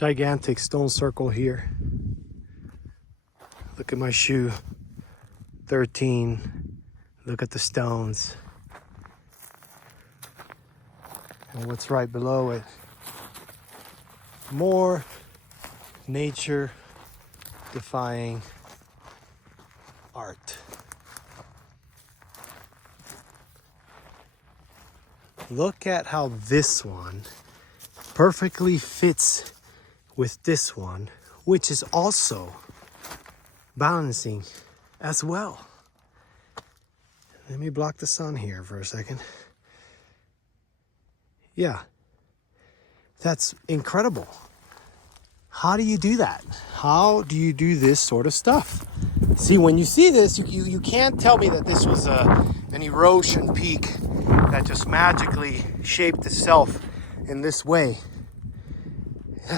Gigantic stone circle here. Look at my shoe. 13. Look at the stones. And what's right below it? More nature defying art. Look at how this one perfectly fits with this one, which is also balancing as well. Let me block the sun here for a second. Yeah, that's incredible. How do you do that? How do you do this sort of stuff? See, when you see this, you can't tell me that this was an erosion peak that just magically shaped itself in this way.